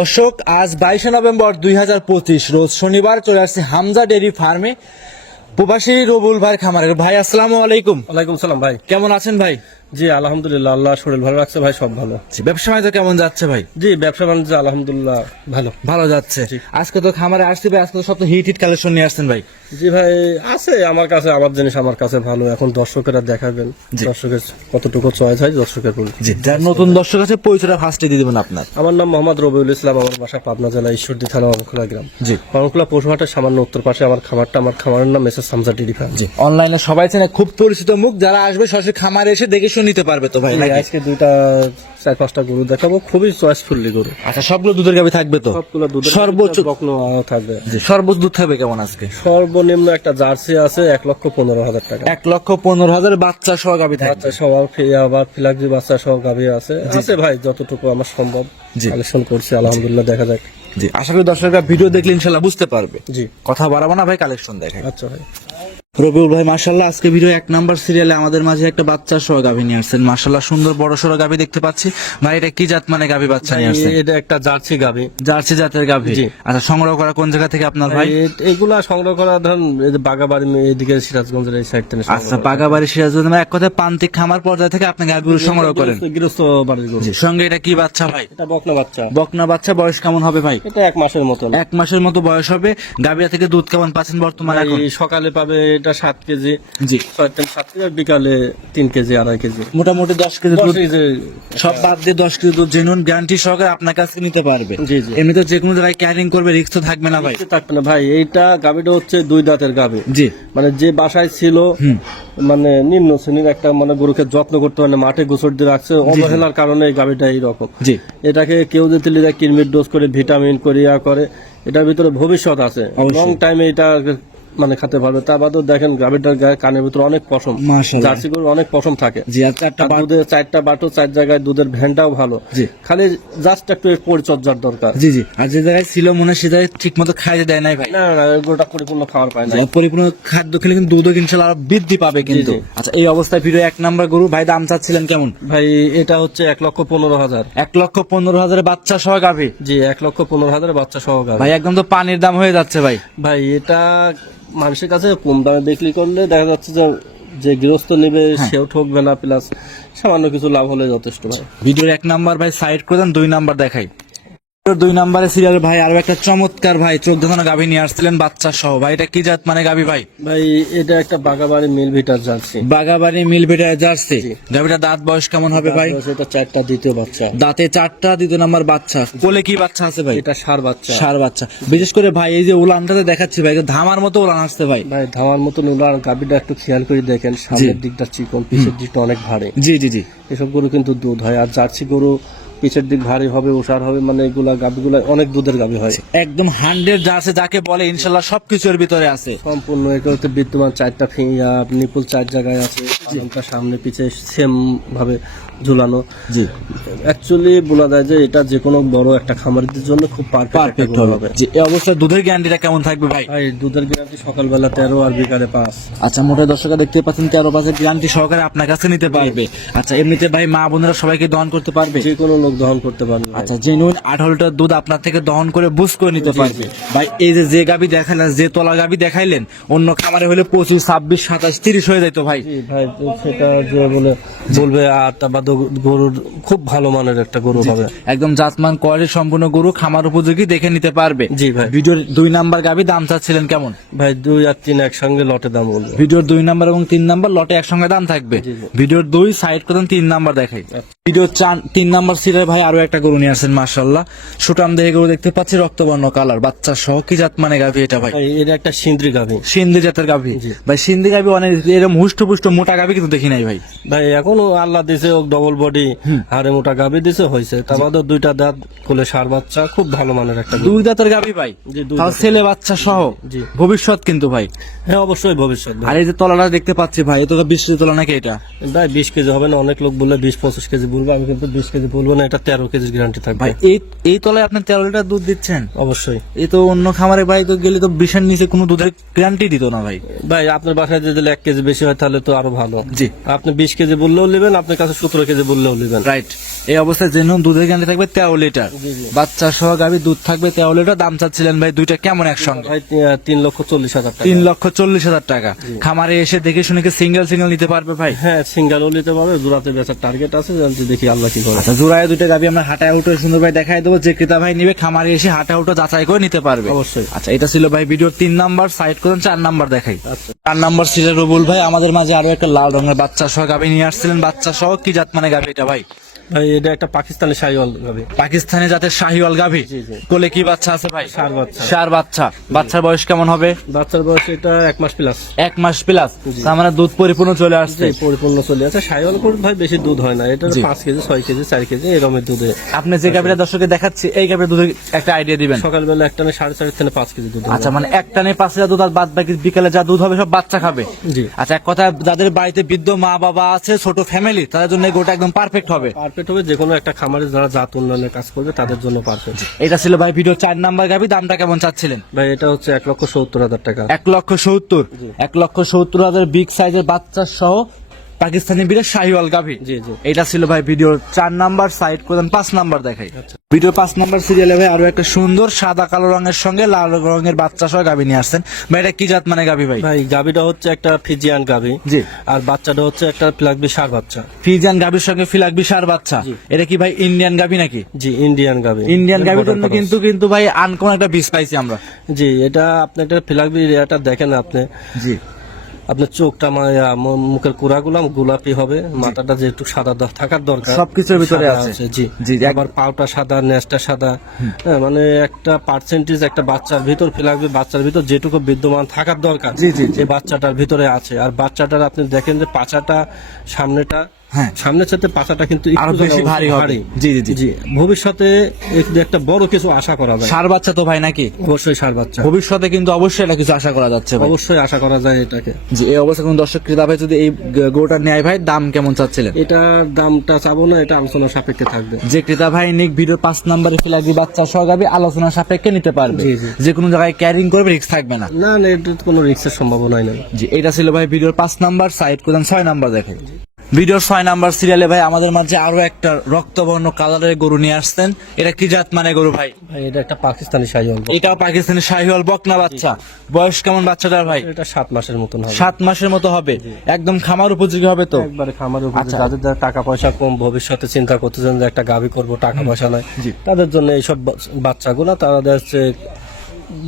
দর্শক আজ বাইশে নভেম্বর দুই হাজার পঁচিশ রোজ শনিবার চলে আসছে হামজা ডেরি ফার্মে প্রবাসী রবুল ভাই খামারের ভাই আসসালামু আলাইকুম। ওয়ালাইকুম সালাম ভাই। কেমন আছেন ভাই? জি আলহামদুলিল্লাহ আল্লাহ শরীর ভালো রাখছে ভাই সব ভালো। ব্যবসা বাণিজ্য কেমন যাচ্ছে ভাই? জি ব্যবসা বাণিজ্য আলহামদুলিল্লাহ ভালো। ভালো যাচ্ছে। আজকে তো খামারে আসছে ভাই আজকে তো সব তো হিট হিট কালেকশন নিয়ে আসছেন ভাই। জি ভাই আছে আমার কাছে আমার জিনিস আমার কাছে ভালো। এখন দর্শকেরা দেখাবেন দর্শকের কতটুকু চয়েস হয় দর্শকের। জি যার নতুন দর্শক আছে পরিচয়টা ফার্স্টে দিয়ে দেবেন আপনার। আমার নাম মোহাম্মদ রবিউল ইসলাম আমার বাসা পাবনা জেলা ঈশ্বরদী থানা অবখোলা গ্রাম। জি। অবখোলা পশুহাটের সামান্য উত্তর পাশে আমার খামারটা আমার খামারের নাম মেসেজ সামজা ডিডি ফার্ম জি অনলাইনে সবাই চেনে খুব পরিচিত মুখ যারা আসবে সরাসরি খামারে এসে দেখে নিতে পারবে তো ভাই নাকি? আজকে দুইটা চার পাঁচটা গরু দেখাবো। খুবই চয়েসফুল্লি গরু। আচ্ছা সবগুলো দুধের গাবি থাকবে তো? সবগুলো দুধের সর্বোচ্চ বকনো থাকবে। জি সর্বোচ্চ দুধ থাকবে কেমন আজকে? সর্বনিম্ন একটা জার্সি আছে এক লক্ষ পনেরো হাজার টাকা। এক লক্ষ পনেরো হাজার বাচ্চা সহ গাবি থাকবে। বাচ্চা সহ আবার ফিলাক্সি বাচ্চা সহ গাভী আছে। আছে ভাই যতটুকু আমার সম্ভব। জি। কালেকশন করছি আলহামদুলিল্লাহ দেখা যাক। জি আশা করি দর্শকরা ভিডিও দেখলে ইনশাল্লাহ বুঝতে পারবে। জি। কথা বাড়াবো না ভাই কালেকশন দেখায় আচ্ছা ভাই। রবিউল ভাই মার্শাল্লাহ আজকে ভিডিও এক নাম্বার সিরিয়ালে আমাদের মাঝে একটা বাচ্চা সহ গাভী নিয়ে আসছেন। মার্শাল্লাহ সুন্দর বড় সড়ো গাভী দেখতে পাচ্ছি। ভাই এটা কি জাত মানে গাভী বাচ্চা নিয়ে আসছেন? এটা একটা জার্সি গাভী। জার্সি জাতের গাভী। আচ্ছা সংগ্রহ করা কোন জায়গা থেকে আপনার ভাই? এগুলা সংগ্রহ করা ধরুন বাগাবাড়ি এদিকে সিরাজগঞ্জের এই সাইড থেকে আচ্ছা পাগাবাড়ি সিরাজগঞ্জ মানে এক কথায় প্রান্তিক খামার পর্যায়ে থেকে আপনি গাভীগুলো সংগ্রহ করেন। গৃহস্থ বাড়ির সঙ্গে এটা কি বাচ্চা ভাই? এটা বকনা বাচ্চা। বকনা বাচ্চা বয়স কেমন হবে ভাই? এটা এক মাসের মতো এক মাসের মতো বয়স হবে। গাভিয়া থেকে দুধ কেমন পাচ্ছেন বর্তমানে সকালে পাবে এটা সাত কেজি জি। ছয় তিন সাত কেজি আর বিকালে তিন কেজি আড়াই কেজি। মোটামুটি দশ কেজি দুধ সব বাদ দিয়ে দশ কেজি দুধ জেনুন গ্যারান্টি সহকারে আপনার কাছে নিতে পারবে। জি, জি। এমনিতে যে কোনো জায়গায় ক্যারিং করবে রিক্স তো থাকবে না ভাই। থাকবে না ভাই। এইটা গাভীটা হচ্ছে দুই দাঁতের গাভী। জি। মানে যে বাসায় ছিল মানে নিম্ন শ্রেণির একটা মানে গরুকে যত্ন করতে পারে মাঠে গোসর দিয়ে রাখছে। অবহেলার কারণে এই গাভীটা এইরকম। জি। এটাকে কেউ যদি কিরমির ডোজ করে ভিটামিন করে ইয়া করে এটার ভিতরে ভবিষ্যৎ আছে। লং টাইমে এটা মানে খেতে পারবে। তা বাদেও দেখেন গাভীটার গায়ে কানের ভিতরে অনেক পশম। জার্সি গরুর অনেক পশম থাকে। দুধের চারটা বাটো চার জায়গায় দুধের ভ্যানটাও ভালো। খালি জাস্ট একটু পরিচর্যার দরকার। জি জি। আর যে জায়গায় ছিল মনে হয় সে জায়গায় ঠিক মতো খাইতে দেয় নাই ভাই। না না, গরুটা পরিপূর্ণ খাওয়ার পায় না পরিপূর্ণ খাদ্য খেলে কিন্তু দুধও ইনশাল্লাহ আরও বৃদ্ধি পাবে কিন্তু। আচ্ছা এই অবস্থায় ভিডিও এক নাম্বার গরু ভাই দাম চাচ্ছিলেন কেমন? ভাই এটা হচ্ছে এক লক্ষ পনেরো হাজার। এক লক্ষ পনেরো হাজার বাচ্চা সহ গাভী? জি এক লক্ষ পনেরো হাজার বাচ্চা সহ গাভী। ভাই একদম তো পানির দাম হয়ে যাচ্ছে ভাই। ভাই এটা মানুষের কাছে কম দামে বিক্রি করলে দেখা যাচ্ছে যে যে গৃহস্থ নেবে সেও ঠকবে না প্লাস সামান্য কিছু লাভ হলে যথেষ্ট ভাই। ভিডিওর এক নাম্বার ভাই সাইড করে দেন দুই নাম্বার দেখাই। দুই নাম্বারে সিরিয়াল ভাই আরও একটা চমৎকার ভাই দেখানো গাভী নিয়ে আসছিলেন বাচ্চা সহ। ভাই এটা কি জাত মানে গাভী ভাই? ভাই এটা একটা বাগাবাড়ি মিল ভিটার জার্সি। বাগাবাড়ি মিল জার্সি? গাভীটা দাঁত বয়স কেমন হবে ভাই? এটা চারটা দ্বিতীয় বাচ্চা। দাঁতে চারটা দ্বিতীয় নাম্বার বাচ্চা। কোলে কি বাচ্চা আছে ভাই? এটা সার বাচ্চা। সার বাচ্চা। বিশেষ করে ভাই এই যে উলানটাতে দেখাচ্ছি ভাই ধামার মতো উলান আসছে ভাই। ভাই ধামার মতন উলার গাভীটা একটু খেয়াল করে দেখেন সামনের দিকটা চিকন পিছের দিকটা অনেক ভারী। জি জি জি। এসব গরু কিন্তু দুধ হয় আর জার্সি গরু পিছের দিক ভারী হবে উষার হবে মানে এগুলা গাবিগুলা অনেক দুধের গাবি হয়। একদম হান্ড্রেড আছে যাকে বলে ইনশাল্লাহ সবকিছুর এর ভিতরে আছে। সম্পূর্ণ এটা হচ্ছে বিদ্যমান চারটা ফিঙ্গা নিপুল চার জায়গায় আছে সামনে পিছে সেম ভাবে। ঝুলানো। জি। অ্যাকচুয়ালি বলা যায় যে এটা যে কোনো বড় একটা খামারিদের জন্য খুব পারফেক্ট হবে। জি এই অবস্থায় দুধের গ্যারান্টিটা কেমন থাকবে ভাই? ভাই দুধের গ্যারান্টি সকালবেলা তেরো আর বিকালে পাঁচ। আচ্ছা মোটা দর্শকরা দেখতে পাচ্ছেন তেরো পাঁচের গ্যারান্টি সহকারে আপনার কাছে নিতে পারবে। আচ্ছা এমনিতে ভাই মা বোনেরা সবাইকে দহন করতে পারবে? যে কোনো লোক দহন করতে পারবে আচ্ছা জেনুইন আঠারো লিটার দুধ আপনার থেকে দহন করে বুঝ করে নিতে পারবে। ভাই এই যে যে গাবি দেখাইলেন যে তলা গাবি দেখাইলেন অন্য খামারে হলে পঁচিশ ছাব্বিশ সাতাশ তিরিশ হয়ে যেত ভাই। জি ভাই তো সেটা যে বলে বলবে আর তা বাদ গরুর খুব ভালো মানের একটা গরু হবে। একদম জাতমান কোয়ালিটি সম্পূর্ণ গরু খামার উপযোগী দেখে নিতে পারবে। জি ভাই। ভিডিওর দুই নাম্বার গাবি দাম চাচ্ছিলেন কেমন? ভাই দুই আর তিন একসঙ্গে লটে দাম বলবে। ভিডিওর দুই নাম্বার এবং তিন নাম্বার লটে একসঙ্গে দাম থাকবে। ভিডিওর দুই সাইড করতেন তিন নাম্বার দেখাই। ভিডিও চার তিন নাম্বার সিরিয়াল ভাই আরও একটা গরু নিয়ে আসেন মার্শাল্লাহ সুটাম দেহে গরু দেখতে পাচ্ছি রক্তবর্ণ কালার বাচ্চা সহ। কি জাত মানে গাভি এটা ভাই? এটা একটা সিন্দ্রি গাভি। সিন্ধি জাতের গাভি। ভাই সিন্ধি গাভি অনেক এরকম হুষ্ট পুষ্ট মোটা গাভি কিন্তু দেখি নাই ভাই। ভাই এখনও আল্লাহ দিছে ডবল বডি হাড়ে মোটা গাভি দিছে হয়েছে তার বাদে দুইটা দাঁত কোলে সার বাচ্চা খুব ভালো মানের একটা গরু। দুই দাঁতের গাভি ভাই? জি দুই তাও ছেলে বাচ্চা সহ? জি। ভবিষ্যৎ কিন্তু ভাই। হ্যাঁ অবশ্যই ভবিষ্যৎ ভাই। আর এই যে তলাটা দেখতে পাচ্ছি ভাই এটা তো বৃষ্টির তলা নাকি এটা? ভাই বিশ কেজি হবে না অনেক লোক বললে বিশ পঁচিশ কেজি বলবে আমি কিন্তু বিশ কেজি বলব না এটা তেরো কেজির গ্যারান্টি থাকবে। ভাই এই এই তলায় আপনি তেরো লিটার দুধ দিচ্ছেন? অবশ্যই। এই তো অন্য খামারে ভাই তো গেলে তো বিশের নিচে কোনো দুধের গ্যারান্টি দিত না ভাই। ভাই আপনার বাসায় যদি এক কেজি বেশি হয় তাহলে তো আরও ভালো। জি। আপনি বিশ কেজি বললেও নেবেন আপনার কাছে সতেরো কেজি বললেও নেবেন রাইট এই অবস্থায় যে নুন দুধের গ্যারান্টি থাকবে তেরো লিটার। বাচ্চা সহ গাভি দুধ থাকবে তেরো লিটার। দাম চাচ্ছিলেন ভাই দুইটা কেমন একসঙ্গে? তিন লক্ষ চল্লিশ হাজার টাকা। তিন লক্ষ চল্লিশ হাজার টাকা। খামারে এসে দেখে শুনে কি সিঙ্গেল সিঙ্গেল নিতে পারবে ভাই? হ্যাঁ সিঙ্গালও নিতে পারবে জোড়াতে বেচার টার্গেট আছে দেখি আল্লাহ কি করে। আচ্ছা জোড়ায় দুইটা গাভি আমরা হাটায় উঠে সুন্দর ভাই দেখাই দেবো যে ক্রেতা ভাই নিবে খামারে এসে হাটা উঠে যাচাই করে নিতে পারবে। অবশ্যই। আচ্ছা এটা ছিল ভাই ভিডিওর তিন নাম্বার সাইড করেন চার নাম্বার দেখাই। আচ্ছা। চার নাম্বার সিটের রবুল ভাই আমাদের মাঝে আরও একটা লাল রঙের বাচ্চা সহ গাভি নিয়ে আসছিলেন। বাচ্চা সহ কি জাত মানে গাভি এটা ভাই? ভাই এটা একটা পাকিস্তানি শাহিওয়াল হবে পাকিস্তানি জাতের শাহিওয়াল গাভি? জি, জি। কোলে কি বাচ্চা আছে ভাই? ষাট বাচ্চা। চার বাচ্চা। বাচ্চার বয়স কেমন হবে? বাচ্চার বয়স এটা এক মাস প্লাস এক মাস প্লাস তার মানে দুধ পরিপূর্ণ চলে আসছে? পরিপূর্ণ চলে শাহিওয়াল ভাই বেশি দুধ হয় না। এটা পাঁচ কেজি ছয় কেজি চার কেজি এরকমের দুধে আপনি যে গাভিটা দর্শকে দেখাচ্ছি এই গাভির দুধের একটা আইডিয়া দিবেন। সকালবেলা একটা সাড়ে চার থেকে পাঁচ কেজি দুধ আচ্ছা মানে একটা নেই পাঁচ লিটার দুধ আর বাদ বাকি বিকালে যা দুধ হবে সব বাচ্চা খাবে? আচ্ছা এক কথা যাদের বাড়িতে বৃদ্ধ মা বাবা আছে ছোট ফ্যামিলি তাদের জন্য গোটা একদম পারফেক্ট হবে। পারফেক্ট হবে যে কোনো একটা খামারে যারা জাত উন্নয়নের কাজ করবে তাদের জন্য পারফেক্ট এটা ছিল ভাই ভিডিও চার নাম্বার গাবি দামটা কেমন চাচ্ছিলেন? ভাই এটা হচ্ছে এক লক্ষ সত্তর হাজার টাকা। এক লক্ষ সত্তর? এক লক্ষ সত্তর হাজার বিগ সাইজের বাচ্চা সহ পাকিস্তানি বীরের শাহিওয়াল গাভি। জি জি। এটা ছিল ভাই ভিডিওর চার নাম্বার সাইড করলাম পাঁচ নাম্বার দেখাই। ভিডিও পাঁচ নাম্বার সিরিয়ালে ভাই আরও একটা সুন্দর সাদা কালো রঙের সঙ্গে লাল রঙের বাচ্চা সহ গাভি নিয়ে আসছেন। ভাই এটা কি জাত মানে গাভি ভাই? ভাই গাভিটা হচ্ছে একটা ফিজিয়ান গাভি। জি। আর বাচ্চাটা হচ্ছে একটা প্লাগবি সার বাচ্চা। ফিজিয়ান গাভির সঙ্গে ফিলাক বিশার বাচ্চা। এটা কি ভাই ইন্ডিয়ান গাভি নাকি? জি ইন্ডিয়ান গাভি। ইন্ডিয়ান গাভির জন্য কিন্তু কিন্তু ভাই আনকমন একটা বীজ পাইছি আমরা। জি এটা আপনি একটা ফিলাগবি এটা দেখেন আপনি। জি। আপনার চোখটা মুখের কোড়াগুলো গোলাপি হবে মাথাটা যেহেতু সাদা থাকার দরকার। সবকিছুর ভিতরে আছে। জি। জি, একবার পাউটা সাদা নেসটা সাদা। হ্যাঁ, মানে একটা পার্সেন্টেজ একটা বাচ্চার ভিতর ফেলাবে বাচ্চার ভিতর যেটুকু বিদ্যমান থাকার দরকার। জি, জি, যে এই বাচ্চাটার ভিতরে আছে। আর বাচ্চাটার আপনি দেখেন যে পাচাটা সামনেটা হ্যাঁ। সামনের সাথে পাচাটা কিন্তু আরও বেশি ভারী হবে। জি, জি, জি। ভবিষ্যতে একটা বড় কিছু আশা করা যায়। সার বাচ্চা তো ভাই নাকি? অবশ্যই সার বাচ্চা। ভবিষ্যতে কিন্তু অবশ্যই এটা কিছু আশা করা যাচ্ছে অবশ্যই আশা করা যায় এটাকে। জি এই অবস্থা কোন দর্শক ক্রেতা ভাই যদি এই গরুটা নেয় ভাই দাম কেমন চাচ্ছিলেন? এটার দামটা চাবো না এটা আলোচনা সাপেক্ষে থাকবে। যে ক্রেতা ভাই নিক ভিডিও পাঁচ নাম্বার ফিলাগি বাচ্চা সহ গাভি আলোচনা সাপেক্ষে নিতে পারবে। যে কোনো জায়গায় ক্যারিং করবে রিস্ক থাকবে না। না না এটা কোনো রিক্সের সম্ভাবনাই নেই। জি এটা ছিল ভাই ভিডিওর পাঁচ নাম্বার সাইড করলাম ছয় নাম্বার দেখে। ভিডিওর ছয় নাম্বার সিরিয়ালে ভাই আমাদের মাঝে আরও একটা রক্তবর্ণ কালারের গরু নিয়ে আসতেন এটা কি জাত মানে গরু ভাই? ভাই এটা একটা পাকিস্তানি শাহিওয়াল এটাও পাকিস্তানি শাহিওয়াল বকনা বাচ্চা? বয়স কেমন বাচ্চাটার ভাই? এটা সাত মাসের মতো হবে। সাত মাসের মতো হবে? একদম খামার উপযোগী হবে তো? একবারে খামার উপরে আচ্ছা। যাদের যাদের টাকা পয়সা কম ভবিষ্যতে চিন্তা করতেছেন যে একটা গাভি করব টাকা পয়সা নাই। তাদের জন্য এইসব বাচ্চাগুলা তারা হচ্ছে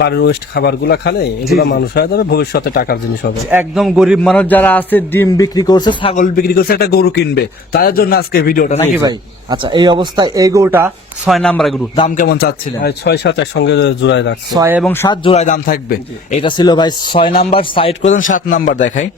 বাড়ির ওয়েস্ট খাবারগুলো খালে এগুলো মানুষ হয়ে যাবে ভবিষ্যতে টাকার জিনিস হবে। একদম গরিব মানুষ যারা আছে ডিম বিক্রি করছে ছাগল বিক্রি করছে একটা গরু কিনবে। তাদের জন্য আজকে ভিডিওটা নাকি ভাই? আচ্ছা এই অবস্থায় এই গরুটা ছয় নাম্বার গরু দাম কেমন চাচ্ছিলেন? ছয় সাত একসঙ্গে জোড়ায় রাখছে। ছয় এবং সাত জোড়ায় দাম থাকবে। এটা ছিল ভাই ছয় নাম্বার সাইড করেন সাত নাম্বার দেখাই।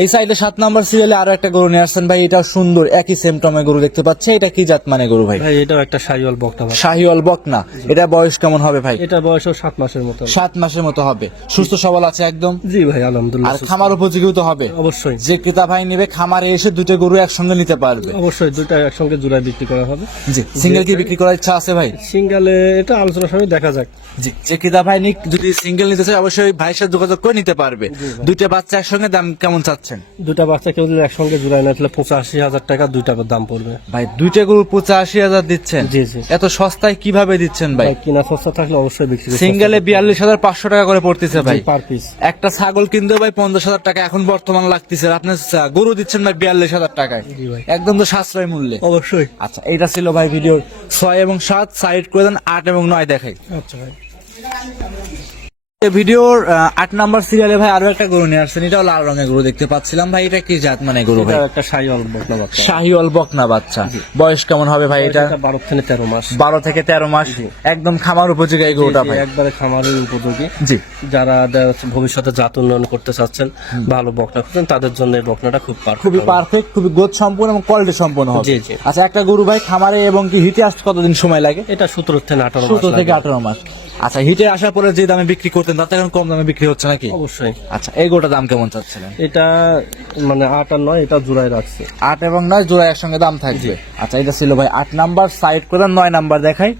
এই সাইডে সাত নাম্বার সিরিয়ালে আরও একটা গরু নিয়ে আসছেন। ভাই এটা সুন্দর একই সেমটমে গরু দেখতে পাচ্ছে। এটা কি জাত মানে গরু ভাই? এটাও একটা শাহিওয়াল বাচ্চা। শাহিওয়াল বকনা। এটা বয়স কেমন হবে ভাই? এটা বয়সও সাত মাসের মতো সাত মাসের মতো হবে। সুস্থ সবল আছে একদম? জি ভাই আলহামদুলিল্লাহ আর খামার উপযোগীও তো হবে। অবশ্যই। যে ক্রেতা ভাই নেবে খামারে এসে দুটো গরু একসঙ্গে নিতে পারবে। অবশ্যই দুইটা একসঙ্গে জোড়ায় বিক্রি করা হবে। জি সিঙ্গেল কি বিক্রি করার ইচ্ছা আছে ভাই? সিঙ্গেলে এটা আলোচনার সময় দেখা যাক। জি যে ক্রেতা ভাই নিক যদি সিঙ্গেল নিতে চায় অবশ্যই ভাইয়ের সাথে যোগাযোগ করে নিতে পারবে। দুইটা বাচ্চা একসঙ্গে দাম কেমন চাচ্ছেন? দুটা বাচ্চা কেউ যদি একসঙ্গে জোড়ায় না তাহলে পঁচাশি হাজার টাকা দুইটা দাম পড়বে। ভাই দুইটা গরু পঁচাশি হাজার দিচ্ছেন? জি, জি। এত সস্তায় কীভাবে দিচ্ছেন ভাই? কিনা সস্তা থাকলে অবশ্যই বিক্রি সিঙ্গেলে বিয়াল্লিশ হাজার পাঁচশো টাকা করে পড়তেছে ভাই। পার পিস একটা ছাগল কিনতে ভাই পঞ্চাশ হাজার টাকা এখন বর্তমান লাগতেছে। আপনি গরু দিচ্ছেন ভাই বিয়াল্লিশ হাজার টাকায়। জি ভাই। একদম তো সাশ্রয় মূল্যে। অবশ্যই। আচ্ছা এটা ছিল ভাই ভিডিওর ছয় এবং সাত সাইড করে দেন আট এবং নয় দেখাই। আচ্ছা ভাই। এই ভিডিওর আট নাম্বার সিরিয়ালে ভাই আরও একটা গরু নিয়ে আসছেন। এটাও লাল রঙের গরু দেখতে পাচ্ছিলাম। ভাই এটা কি জাত মানে গরু ভাই? একটা শাহিওয়াল বকনা বাচ্চা। শাহিওয়াল বকনা বাচ্চা। বয়স কেমন হবে ভাই এটা? বারো থেকে তেরো মাস। বারো থেকে তেরো মাস। একদম খামার উপযোগী এই গরুটা ভাই। একবারে খামারের উপযোগী। জি। যারা ভবিষ্যতে জাত উন্নয়ন করতে চাচ্ছেন ভালো বকনা খুঁজছেন তাদের জন্য এই বকনাটা খুব পারফেক্ট খুবই পারফেক্ট খুবই গোদ সম্পূর্ণ এবং কোয়ালিটি সম্পূর্ণ হবে। জি, জি। আচ্ছা একটা গরু ভাই খামারে এবং কি হিটে আসতে কতদিন সময় লাগে? এটা সতেরো থেকে আঠারো মাস সতেরো থেকে। আঠারো মাস। আচ্ছা হিটে আসার পরে যে দামে বিক্রি করতেন তাতে এখন কম দামে বিক্রি হচ্ছে নাকি? অবশ্যই। আচ্ছা এই গোটা দাম কেমন চাচ্ছিলেন? এটা মানে আট আর নয় এটা জোড়ায় রাখছে। আট এবং নয় জোড়ায় একসঙ্গে দাম থাকবে। আচ্ছা এটা ছিল ভাই আট নাম্বার সাইড করে নয় নাম্বার দেখাই।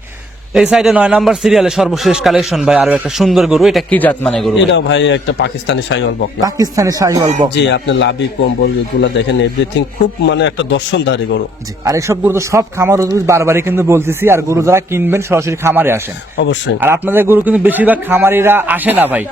এই সাইডে নয় নাম্বার সিরিয়ালে সর্বশেষ কালেকশন ভাই আরও একটা সুন্দর গরু। এটা কি জাত মানে গরু? এটা ভাই একটা পাকিস্তানি সাইওয়াল বক পাকিস্তানি শাহিওয়াল বক। জি আপনি লাভি কম্বল এগুলা দেখেন এভরিথিং খুব মানে একটা দর্শনধারী গরু। জি আর এসব গরু তো সব খামার বারবারই কিন্তু বলতেছি আর গরু যারা কিনবেন সরাসরি খামারে আসেন। অবশ্যই। আর আপনাদের গরু কিন্তু বেশিরভাগ খামারিরা আসে না ভাই।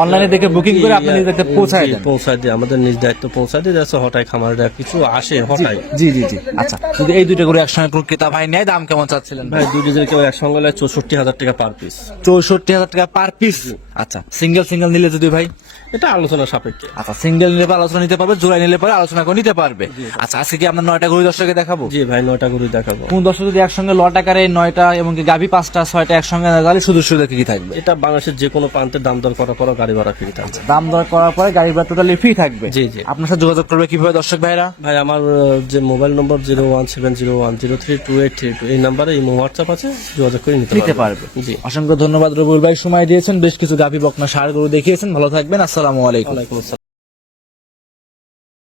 অনলাইনে দেখে বুকিং করে আপনি নিজেকে পৌঁছায় দেন। পৌঁছায় দিয়ে। আমাদের নিজ দায়িত্ব পৌঁছায় দিয়ে যাচ্ছে হঠাৎ খামারিরা কিছু আসে হঠাৎ। জি জি জি আচ্ছা। যদি এই দুটো করে একসঙ্গে ক্রেতা ভাই নেয়? দাম কেমন চাচ্ছিলেন? ভাই দুই ডিজেল কেউ একসঙ্গে চৌষট্টি হাজার টাকা পার পিস চৌষট্টি হাজার টাকা পার পিস আচ্ছা সিঙ্গেল সিঙ্গেল নিলে যদি ভাই? এটা আলোচনা সাপেক্ষে। আচ্ছা সিঙ্গেল নিলে পরে আলোচনা নিতে পারবে জোড়াই নিলে পরে আলোচনা করে নিতে পারবে। আচ্ছা আজকে কি আমরা নয়টা গরু দর্শকে দেখাবো? জি ভাই নয়টা গরু দেখাবো। কোন দর্শক যদি একসঙ্গে লট আকারে নয়টা এবং গাভি পাঁচটা ছয়টা একসঙ্গে নেয়, তাহলে শুধু শুধু কি থাকবে? এটা বাংলাদেশের যে কোনো প্রান্তে দাম দর করার পর গাড়ি ভাড়া ফ্রি থাকছে দাম দর করার পরে গাড়ি ভাড়া টোটালি ফ্রি থাকবে? জি, জি। আপনার সাথে যোগাযোগ করবে কীভাবে দর্শক ভাইরা? ভাই আমার যে mobile number zero one seven zero one zero three two eight three two এই নাম্বারে এই হোয়াটসঅ্যাপ আছে যোগাযোগ করে নিতে পারবে। জি। অসংখ্য ধন্যবাদ রবুল ভাই সময় দিয়েছেন বেশ কিছু গাভি বকনা সার গরু দেখিয়েছেন ভালো থাকবেন আসসালামু আলাইকুম।